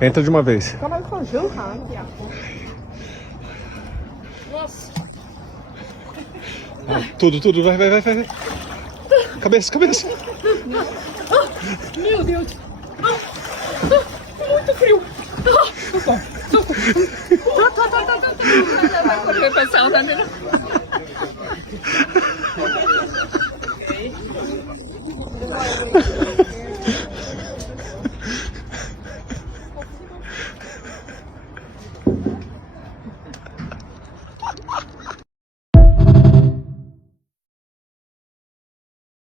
Entra de uma vez. Calma aí, conjunto, cara. Nossa. Tudo. Vai. Cabeça. Meu Deus. Muito frio. Socorro. Tá. Vai correr pra essa onda, né?